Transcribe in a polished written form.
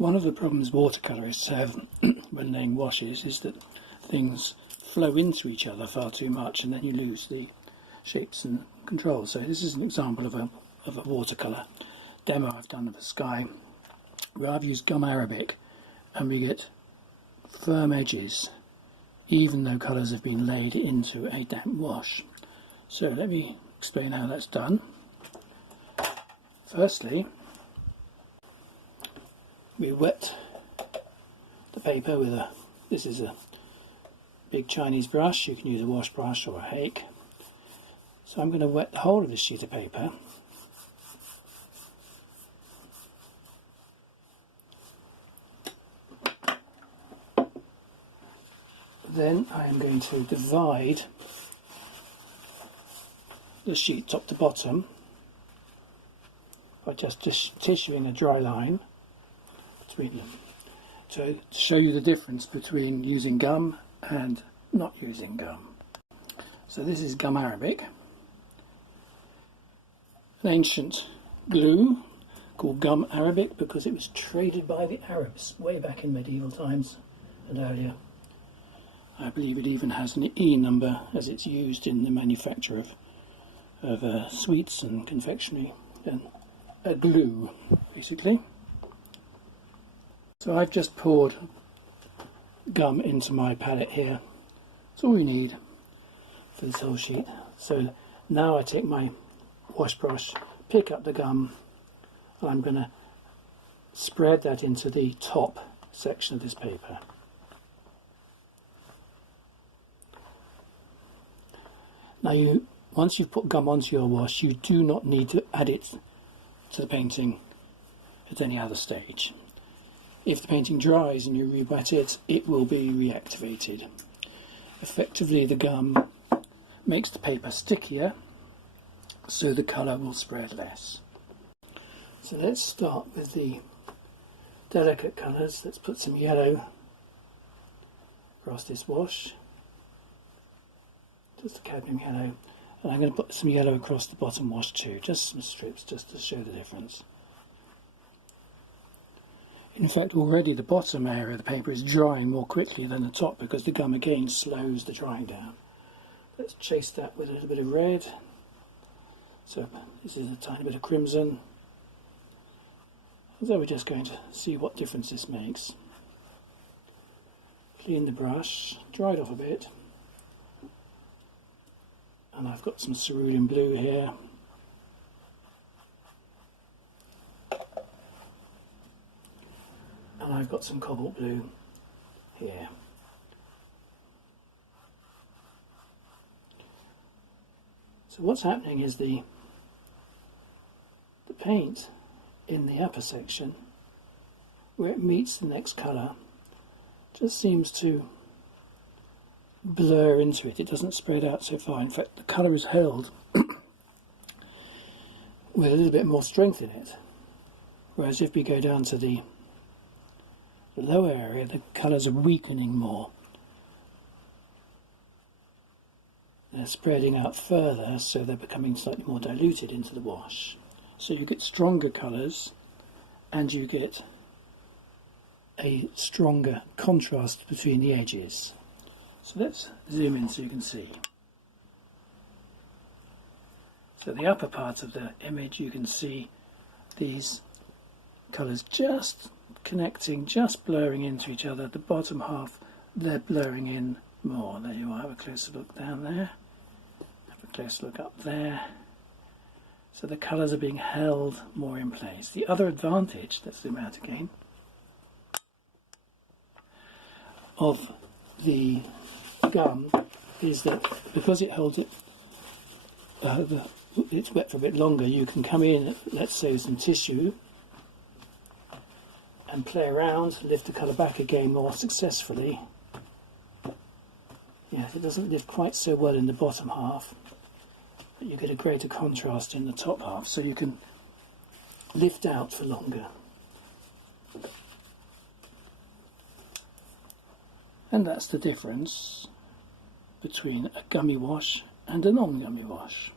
One of the problems watercolourists have when laying washes is that things flow into each other far too much, and then you lose the shapes and controls. So this is an example of a watercolour demo I've done of a sky where I've used gum arabic, and we get firm edges even though colours have been laid into a damp wash. So let me explain how that's done. Firstly, we wet the paper with this is a big Chinese brush. You can use a wash brush or a hake. So I'm going to wet the whole of this sheet of paper. Then I am going to divide the sheet top to bottom by just tissuing a dry line between them to show you the difference between using gum and not using gum. So this is gum arabic, an ancient glue called gum arabic because it was traded by the Arabs way back in medieval times and earlier. I believe it even has an E number as it's used in the manufacture of sweets and confectionery, and a glue basically. So I've just poured gum into my palette here. That's all we need for this whole sheet. So now I take my wash brush, pick up the gum, and I'm going to spread that into the top section of this paper. Now once you've put gum onto your wash, you do not need to add it to the painting at any other stage. If the painting dries and you re-wet it, it will be reactivated. Effectively, the gum makes the paper stickier, so the colour will spread less. So let's start with the delicate colours. Let's put some yellow across this wash. Just a cadmium yellow, and I'm going to put some yellow across the bottom wash too, just some strips just to show the difference. In fact, already the bottom area of the paper is drying more quickly than the top because the gum again slows the drying down. Let's chase that with a little bit of red. So this is a tiny bit of crimson. So we're just going to see what difference this makes. Clean the brush, dry it off a bit. And I've got some cerulean blue here. And I've got some cobalt blue here. So what's happening is the paint in the upper section, where it meets the next colour, just seems to blur into it. It doesn't spread out so far. In fact, the colour is held with a little bit more strength in it, whereas if we go down to the lower area, the colours are weakening more. They're spreading out further, so they're becoming slightly more diluted into the wash. So you get stronger colours and you get a stronger contrast between the edges. So let's zoom in so you can see. So the upper part of the image, you can see these colours just connecting, just blurring into each other. The bottom half, they're blurring in more. There you are. Have a closer look down there. Have a closer look up there. So the colours are being held more in place. The other advantage, let's zoom out again, of the gum is that because it holds it, it's wet for a bit longer, you can come in, let's say with some tissue, and play around, lift the colour back again more successfully. Yes, it doesn't lift quite so well in the bottom half, but you get a greater contrast in the top half, so you can lift out for longer. And that's the difference between a gummy wash and a non-gummy wash.